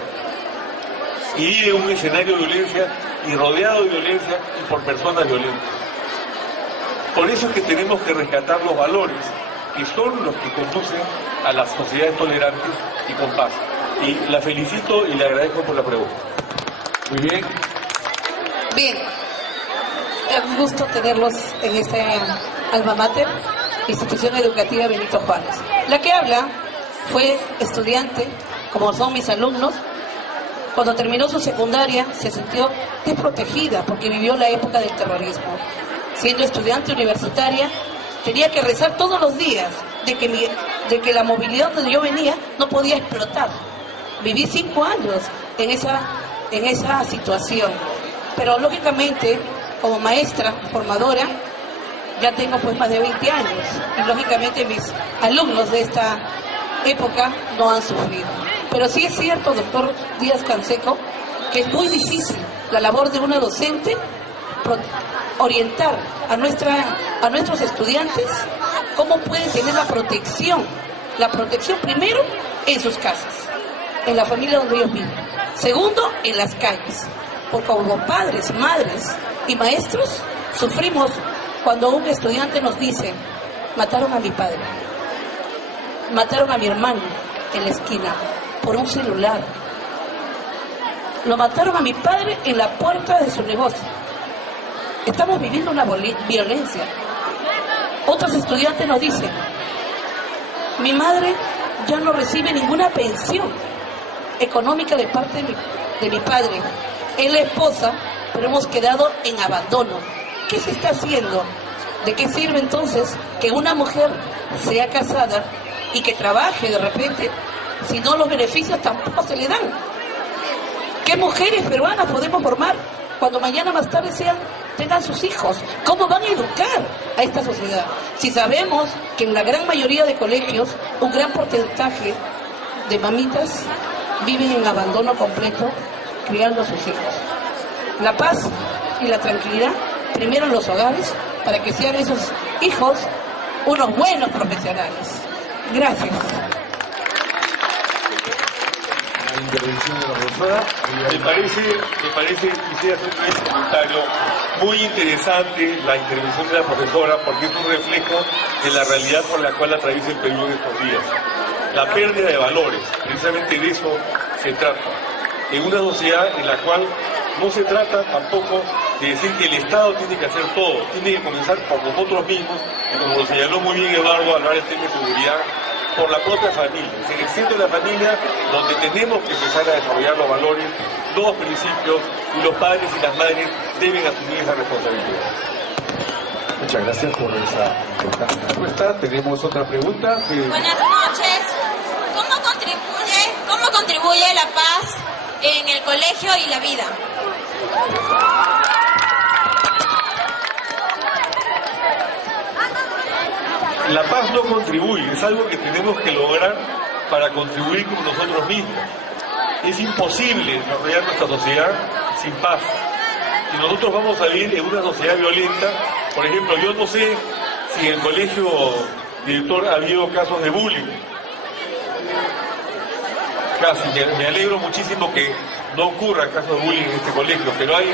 y vive en un escenario de violencia y rodeado de violencia y por personas violentas. Por eso es que tenemos que rescatar los valores que son los que conducen a las sociedades tolerantes y con paz. Y la felicito y le agradezco por la pregunta. Muy bien. Bien, es un gusto tenerlos en este alma mater, Institución Educativa Benito Juárez. La que habla fue estudiante, como son mis alumnos. Cuando terminó su secundaria se sintió desprotegida porque vivió la época del terrorismo. Siendo estudiante universitaria, tenía que rezar todos los días de que la movilidad donde yo venía no podía explotar. Viví 5 años en esa situación, pero lógicamente como maestra, formadora, ya tengo pues más de 20 años y lógicamente mis alumnos de esta época no han sufrido. Pero sí es cierto, doctor Díaz Canseco, que es muy difícil la labor de una docente orientar a nuestros estudiantes cómo pueden tener la protección primero en sus casas, en la familia donde ellos viven, segundo en las calles, porque como padres, madres y maestros sufrimos cuando un estudiante nos dice: mataron a mi padre, mataron a mi hermano en la esquina por un celular, lo mataron a mi padre en la puerta de su negocio. Estamos viviendo una violencia. Otros estudiantes nos dicen: mi madre ya no recibe ninguna pensión económica de parte de mi padre. Él es esposa, pero hemos quedado en abandono. ¿Qué se está haciendo? ¿De qué sirve entonces que una mujer sea casada y que trabaje de repente si no los beneficios tampoco se le dan? ¿Qué mujeres peruanas podemos formar cuando mañana más tarde tengan sus hijos? ¿Cómo van a educar a esta sociedad? Si sabemos que en la gran mayoría de colegios un gran porcentaje de mamitas viven en abandono completo criando a sus hijos. La paz y la tranquilidad primero en los hogares para que sean esos hijos unos buenos profesionales. Gracias. La intervención de la profesora. Me parece, quisiera hacer un comentario muy interesante la intervención de la profesora, porque es un reflejo de la realidad por la cual atraviesa el Perú en estos días. La pérdida de valores, precisamente de eso se trata. En una sociedad en la cual no se trata tampoco de decir que el Estado tiene que hacer todo, tiene que comenzar por nosotros mismos, y como lo señaló muy bien Eduardo al hablar del tema de seguridad, por la propia familia. Es en el centro de la familia donde tenemos que empezar a desarrollar los valores, los principios, y los padres y las madres deben asumir esa responsabilidad. Muchas gracias por esa importante respuesta. Tenemos otra pregunta. Buenas noches. ¿Cómo contribuye la paz en el colegio y la vida? La paz no contribuye, es algo que tenemos que lograr para contribuir como nosotros mismos. Es imposible desarrollar nuestra sociedad sin paz. Si nosotros vamos a vivir en una sociedad violenta, por ejemplo, yo no sé si en el colegio director ha habido casos de bullying. Casi, me alegro muchísimo que no ocurra casos de bullying en este colegio, pero hay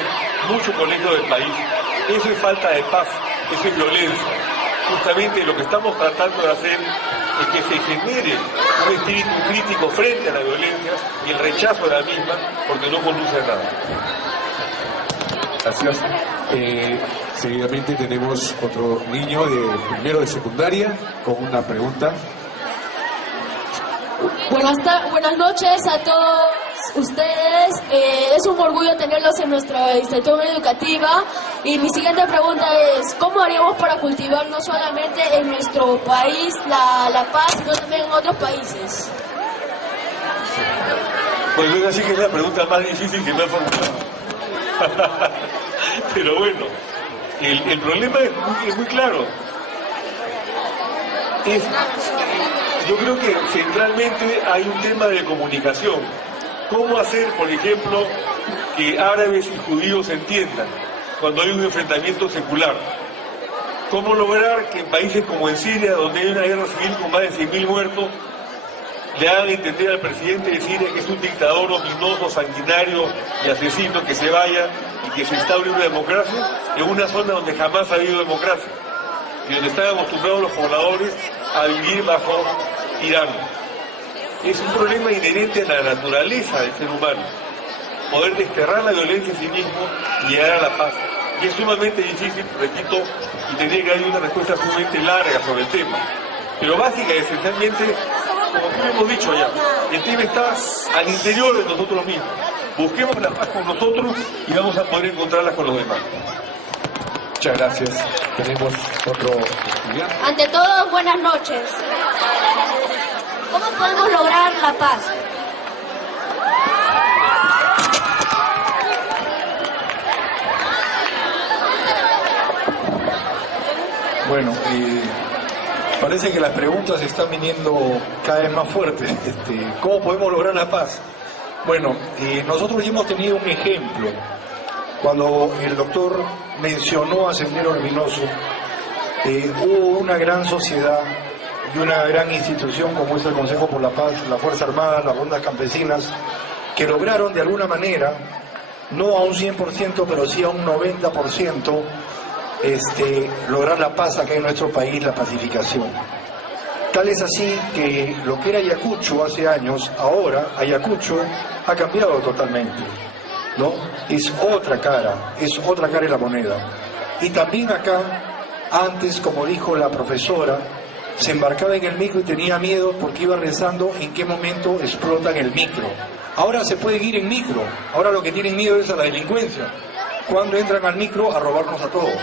muchos colegios del país. Eso es falta de paz, eso es violencia. Justamente lo que estamos tratando de hacer es que se genere un espíritu crítico frente a la violencia y el rechazo de la misma, porque no conduce a nada. Gracias. Seguidamente tenemos otro niño de primero de secundaria con una pregunta. Buenas noches a todos ustedes. Es un orgullo tenerlos en nuestra institución educativa. Y mi siguiente pregunta es: ¿cómo haríamos para cultivar no solamente en nuestro país la paz, sino también en otros países? Pues es así que es la pregunta más difícil que me han formulado. Pero bueno, el problema es muy claro. Yo creo que centralmente hay un tema de comunicación. ¿Cómo hacer, por ejemplo, que árabes y judíos se entiendan cuando hay un enfrentamiento secular? ¿Cómo lograr que en países como en Siria, donde hay una guerra civil con más de 100.000 muertos, le hagan entender al presidente de Siria que es un dictador ominoso, sanguinario y asesino, que se vaya y que se instaure una democracia en una zona donde jamás ha habido democracia y donde están acostumbrados los pobladores a vivir bajo tirano? Es un problema inherente a la naturaleza del ser humano. poder desterrar la violencia en sí mismo y llegar a la paz. Y es sumamente difícil, repito, y tendría que haber una respuesta sumamente larga sobre el tema. Pero básica y esencialmente, como siempre hemos dicho ya, el tema está al interior de nosotros mismos. Busquemos la paz con nosotros y vamos a poder encontrarla con los demás. Muchas gracias. Tenemos otro estudiante. Ante todo, buenas noches. ¿Cómo podemos lograr la paz? Bueno, parece que las preguntas están viniendo cada vez más fuertes. ¿Cómo podemos lograr la paz? Bueno, nosotros ya hemos tenido un ejemplo. Cuando el doctor mencionó a Sendero Luminoso, hubo una gran sociedad y una gran institución como es el Consejo por la Paz, la Fuerza Armada, las rondas campesinas, que lograron de alguna manera, no a un 100%, pero sí a un 90%, lograr la paz acá en nuestro país, la pacificación. Tal es así que lo que era Ayacucho hace años, ahora Ayacucho ha cambiado totalmente, ¿no? Es otra cara de la moneda. Y también acá, antes, como dijo la profesora, se embarcaba en el micro y tenía miedo porque iba rezando en qué momento explotan el micro. Ahora se puede ir en micro, ahora lo que tienen miedo es a la delincuencia. Cuando entran al micro a robarnos a todos.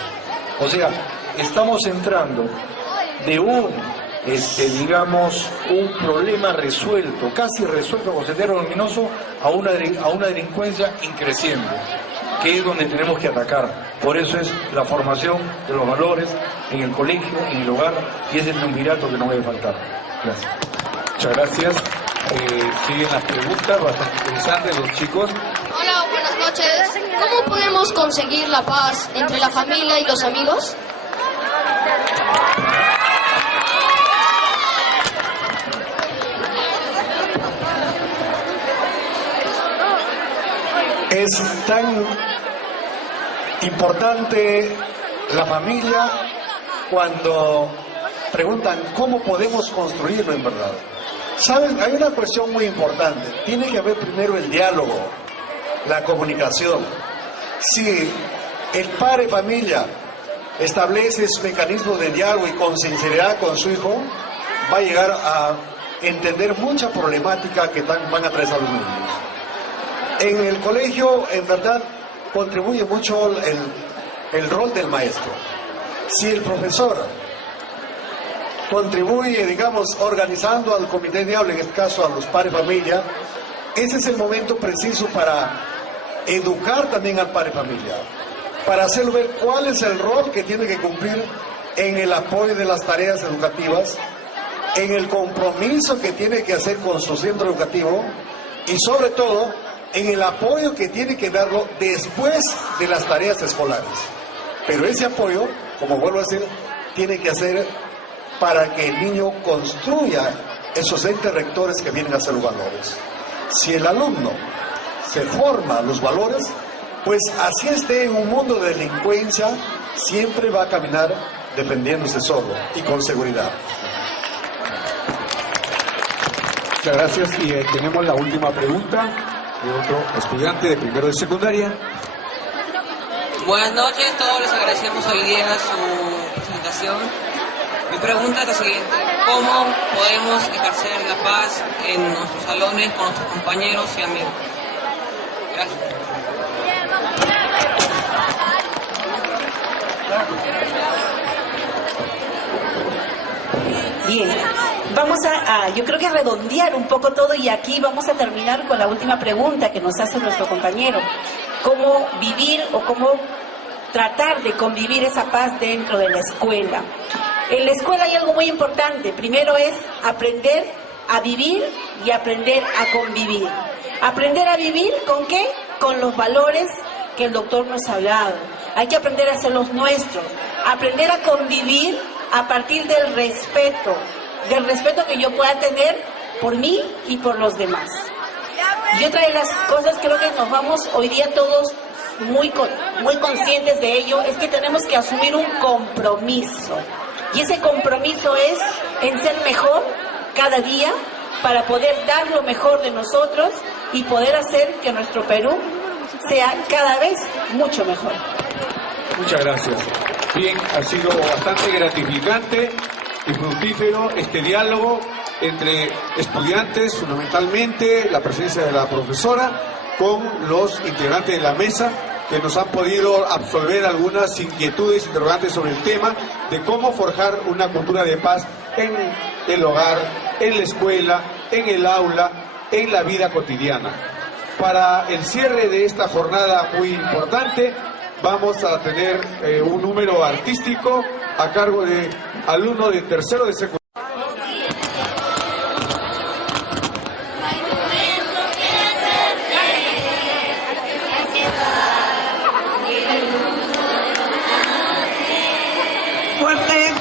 O sea, estamos entrando de un problema resuelto, casi resuelto con Sendero Luminoso, a una delincuencia increciente, que es donde tenemos que atacar. Por eso es la formación de los valores en el colegio, en el hogar, y ese es el triunvirato que no debe faltar. Gracias. Muchas gracias. Siguen las preguntas bastante interesantes los chicos. Hola, buenas noches. ¿Cómo podemos conseguir la paz entre la familia y los amigos? Es tan importante la familia cuando preguntan cómo podemos construirlo en verdad. ¿Saben? Hay una cuestión muy importante. Tiene que haber primero el diálogo, la comunicación. Si el padre de familia establece sus mecanismos de diálogo y con sinceridad con su hijo, va a llegar a entender mucha problemática que van a atravesar los niños. En el colegio, en verdad, contribuye mucho el rol del maestro. Si el profesor contribuye, digamos, organizando al comité de diálogo, en este caso a los padres de familia, ese es el momento preciso para educar también al padre de familia, para hacerlo ver cuál es el rol que tiene que cumplir en el apoyo de las tareas educativas, en el compromiso que tiene que hacer con su centro educativo y sobre todo en el apoyo que tiene que darlo después de las tareas escolares. Pero ese apoyo, como vuelvo a decir, tiene que hacer para que el niño construya esos entes rectores que vienen a ser los valores. Si el alumno se forma los valores, pues así esté en un mundo de delincuencia, siempre va a caminar defendiéndose solo y con seguridad. Muchas gracias. Y tenemos la última pregunta de otro estudiante de primero de secundaria. Buenas noches, todos les agradecemos hoy día su presentación. Mi pregunta es la siguiente: ¿cómo podemos ejercer la paz en nuestros salones con nuestros compañeros y amigos? Gracias. Bien, vamos yo creo que a redondear un poco todo y aquí vamos a terminar con la última pregunta que nos hace nuestro compañero. ¿Cómo vivir o cómo tratar de convivir esa paz dentro de la escuela? En la escuela hay algo muy importante. Primero es aprender a vivir y aprender a convivir. ¿Aprender a vivir con qué? Con los valores que el doctor nos ha hablado. Hay que aprender a hacer los nuestros. Aprender a convivir a partir del respeto que yo pueda tener por mí y por los demás. Y otra de las cosas, creo que nos vamos hoy día todos muy conscientes de ello, es que tenemos que asumir un compromiso. Y ese compromiso es en ser mejor cada día para poder dar lo mejor de nosotros y poder hacer que nuestro Perú sea cada vez mucho mejor. Muchas gracias. Bien, ha sido bastante gratificante y fructífero este diálogo entre estudiantes, fundamentalmente la presencia de la profesora, con los integrantes de la mesa, que nos han podido absolver algunas inquietudes, interrogantes sobre el tema de cómo forjar una cultura de paz en el hogar, en la escuela, en el aula, en la vida cotidiana. Para el cierre de esta jornada muy importante, vamos a tener un número artístico a cargo de alumno de tercero de secundaria. Fuerte.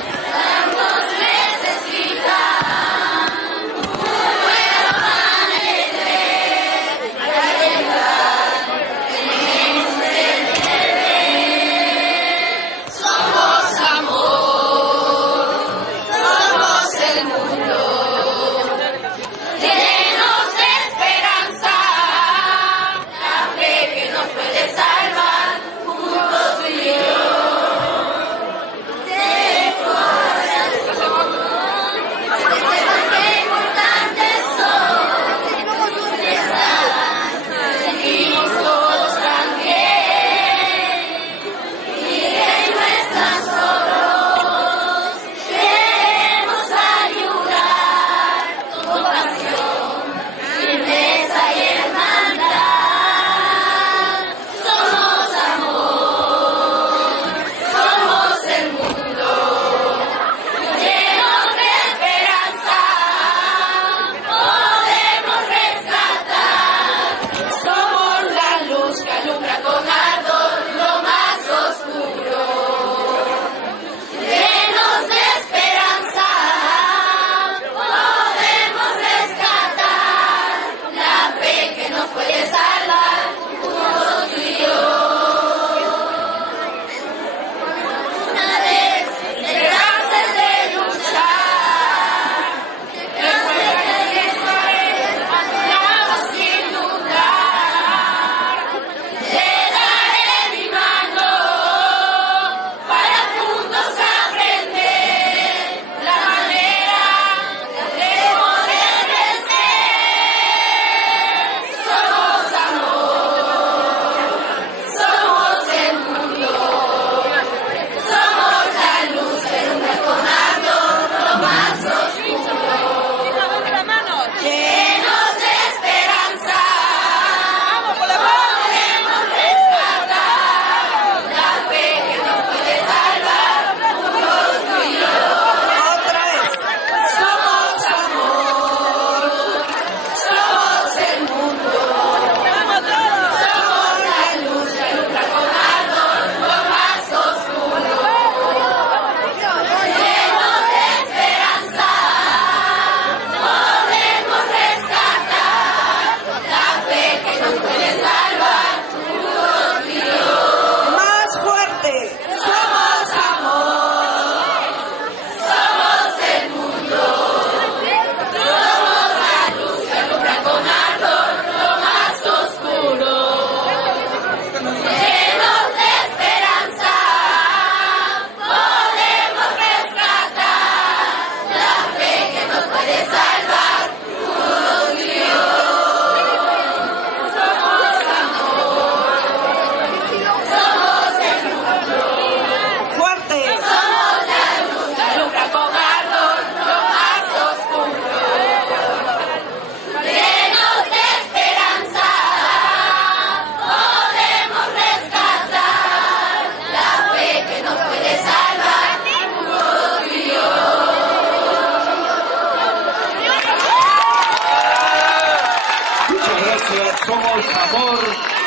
Somos amor,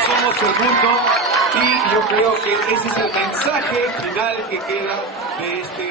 somos el mundo, y yo creo que ese es el mensaje final que queda de este